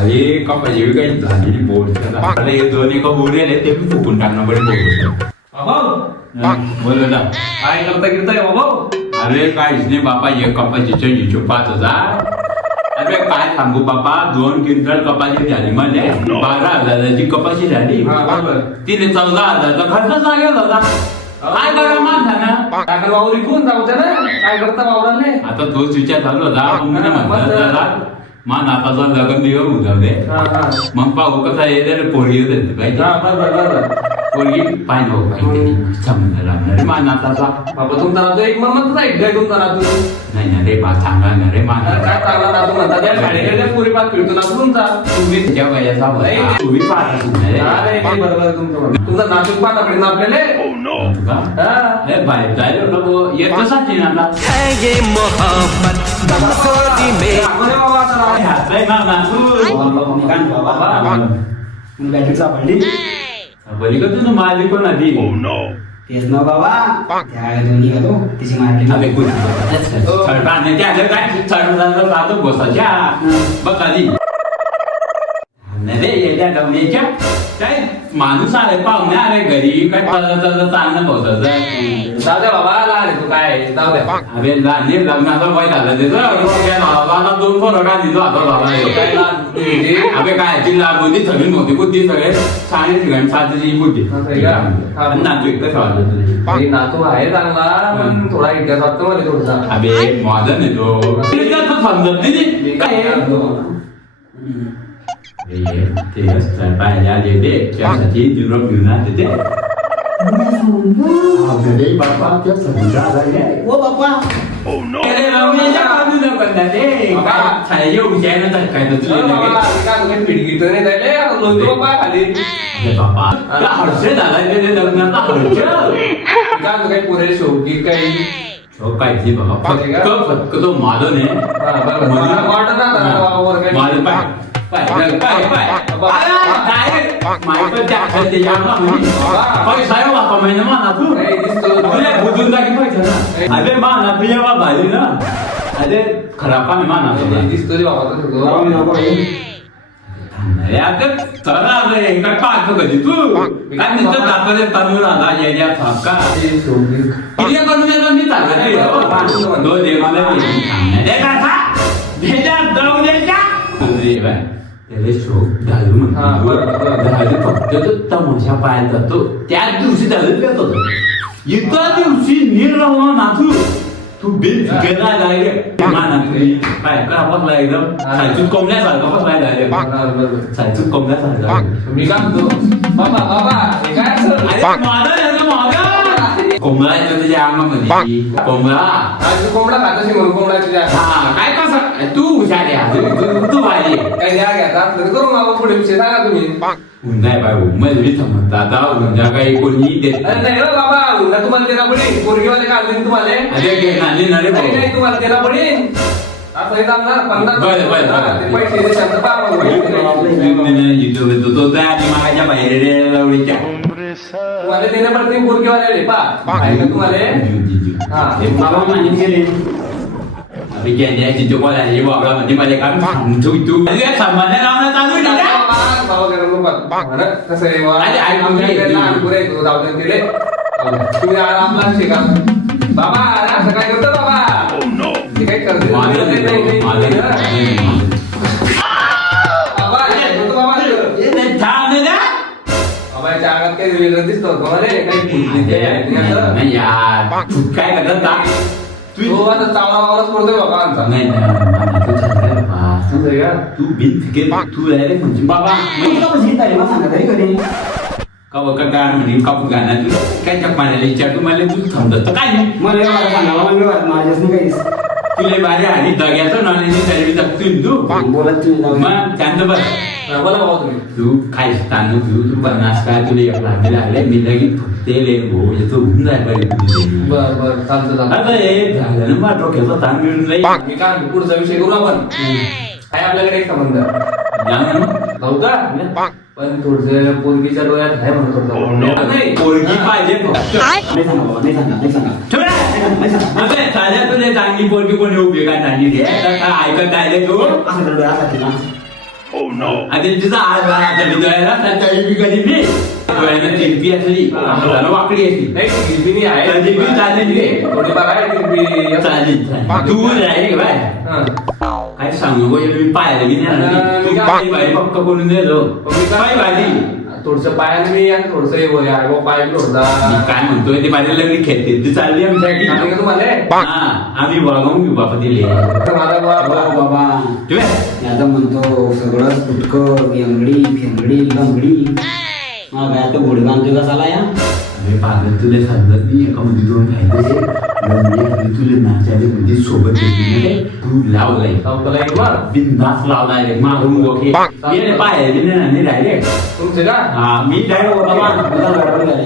अरे कपाशी बी काही झालेली बोर्ड अरे हे दोन एका आले ते बी फुकून टाकणं बाबा बोल दादा काय करता गिरताय बाबा अरे काहीच नाही बापा हे कपाशीच्या हिशोब पाच हजार अरे काय सांगू बापा दोन क्विंटल कपाशी झाली म्हणजे बारा हजाराची कपाशी झाली तिने चौदा हजारचा खर्च लागेल होता काय करा माणसानं काय कर वावर विकून जाऊच्या ना काय करता वावराले आता तोच विचार चालू होता मी आताचा लग्न उठवले हा हा मग पाहू कसा येते पोरगी येते हा पाहिजे पोरगी पाहिजे हो काहीतरी संबंध राहणार मान आताचा बाबा तुमचा नातू एक मग आहे काय तुमचा नातू. नाही ना रे बा सांगा ना रे मान अरे काय चांगला नातू म्हणता? त्या शाळेकडे पुरी पाच फिरतो नातू तुमचा. तुम्ही तुझ्या वयाचा नाही. होता. तुम्ही. पाहता बरोबर तुमचं नातू पाहता पडेल आपल्याला? हा. हे. बाहेर जायला होतं. येत कसाच बॅटरी सापडली बली का तुझं मारली पण आधी तेच ना बाबा त्या दोन्ही होतो तिची मारली नाही त्याला काय चढता जातो बसाच्या बघ आधी नाही रे येत्या गमण्याच्या काय माणूस आले पाहुणे आले घरी काय चाललं चालणं बसायचं जाऊ द्या बाबा लहान तू काय जाऊ द्या अबे लहान लग्नाचं वय झालं त्याचं दोन पोरं का दिलो आता काय झाला? अबे काय जिल्हा बुद्धी सगळी नव्हती बुद्धी सगळे साडे ठिकाणी सातची बुद्धी. नातू तुझी हे. नातू आहे चांगला पण थोडा इतिहास वाटतो मला थोडसा. अबे माझं नाही तो. त्याचं समजत नाही. काय अरे, ते असतं पाहिजे आले ते त्यासाठी युरोप घेऊन आले ते अरे बाबा त्या समुद्रा आला ओ बाप्पा अरे रमण्याच्या बाजूला करतात ते काय छाया उचायला तर काय तर तुझे लगे. खाली अरे बाबा त्या हर्ष झाला ते ते लग्नाचा हर्ष काही पुरे शौकी काही तो काय ते बाबा फक्त फक्त तो मालून आहे हा, बरोबर. मला वाटत नाही जरा बाबावर काही. माल पाय पाय पाय पाय डायरेक्ट माहिती त्या खाली यामा म्हणजे पैसा आहे बापा महिने माना तू नाही, दिसतो. तुला बुजून टाकी पैसा ना अरे माना तू या भाजी ना अरे खराब पाणी माना दिसतो रे बाबा. बाबा आता चला रे काय पाहतो कधी तू काय नुसतं दाखवले तांदूळ आला याच्या शौकी. किती करून येतो मी चालत दोन देवाला भेजा जाऊ द्यायच्या म्हणतो झालं फक्त तो तमाशा पाहायला जातो. त्याच दिवशी झालं पेत. होतो इतका दिवशी निर्रवा नाचू तू बिल फिकेला लागले. माना तुझी काय का बसला एकदम कोंबल्यासारखं कोंबल्यासारखं मी काय म्हणतो? बाबा बाबा काय माझा कोंबडा येतो त्याच्या अंगामध्ये कोंबडा? आज तू कोंबडा खात असेल म्हणून कोंबडा तुझ्या हा काय कसं? तू हुशार आहे तू- पाहिजे काही द्या घ्या असलं तर करू मागून पुढे विषय सांगा तुम्ही. नाही बाय मला मी समजत आता उद्या काही कोणी देत. अरे नाही हो बाबा उन्हा तुम्हाला देणार पडेल पोरगीवाले काढले तुम्हाला? अरे घेणारे ना रे नाही भाऊ. नाही तुम्हाला देणार पडेल असं हे काम ना पन्नास बरं, बरं, बरं. हा, ते पैसे दे, शब्द पाहा मग. नाही, नाही, नाही, इथं- इथं तो त्या आणि मागाच्या बाहेर रे लावडीच्या तुम्हाला देणे पडते पोरगीवाले पा. तुम्हाला? हा. हे बाबा मान्य केले. अरे गेल्या बोलायला बाबा म्हणजे मला काम सांगतो तू? अरे सामान्य लावणं चालू आहे ना? बाबा, बाबा घरात नको. बरं, कसं आहे बा? अरे, ऐक आमच्या इकडे लहान पोरं आहेत, जाऊ दे तिकडे. जाऊ दे. तुम्ही आ- आपला शिका बाबा असं काय करतो बाबा. ते काही करते. वेगळं दिसतो का मला काही फुटली ते आहे, ते असं. नाही यार तू काय करत. तू तो आता चावला वावरच पडतोय बाबा आमचा नाही नाही, नाही, तू चांगला आहे बाबा. असं आहे का? तू बिन फिके तू आहे रे म्हणजे बाबा तुला येत आहे? मला कधी का बघ गाणं म्हणे कापून गाणं तू काय जग पाण्याला विचार तू मला तू थांबत तर काय नाही मला एवढं सांगा मला व्यवहार माझ्याच नाही काहीच तुला बाहेर आणि दग्याचं नॉलेज तू. बोलत तुम्ही जाऊ दे. मग शांत बस बोला बाबा तुम्ही तू काय तांदूळ तू तू पन्नास काय तुला एक लागले लागले मी लगेच फुटते ले भाऊ याचं होऊन जाय पाहिजे बर बर चालतं चालतं. आता हे झालं ना मग डोक्याचा ताण मिळून जाईल. मी काय पुढचा विषय करू आपण? आहे आपल्याकडे एक संबंध? जाऊ का? पण थोडस पोरगीच्या डोळ्यात आहे म्हणत होता. नाही. पोरगी पाहिजे फक्त. नाही सांगा नाही सांगा. नाही सांगा. अबे, साध्या तुला चांगली पोरगी कोणी उभी काय चांगली? तर काय ऐकत रे तू? केला. आणि तिचा आज बाळाचा मी डोळ्याला त्याची बी कधी मी? डोळ्याला तिरपी असली. हाताला वाकडी असली. नाही आहे. कधी बी चालेल रे. चालेल. तू राहिले बाय. हा. काय सांगू गो मी पाहायला गेली. अं, मी ना काय- तू पक्क करून देतो मग मी काय भाजी थोडस पायाने मी आणि थोडस हे पाय थोडसा काय म्हणतोय ते माझ्या लग्न खेळते. ती चालली आमच्यासाठी सांगितलं तुम्हाला? हा आम्ही बघून घेऊ बापा दिले तर माझा बाबा ठेवा. मी आता म्हणतो सगळं फुटकं बेंगडी फेंगडी लंगडी. हा काय आता गुडगान तुझा झाला या. अरे पागल तुला सांगत मी एका मध्ये दोन फायदे म्हणजे तुला म्हणजे सोबत नाही. तू लावलाय मग बिंदास लावलाय रे. मागून ओके मी पाय नाही राहिले तुमचे का? हा मी डायरेक्ट बाबा बाबा मला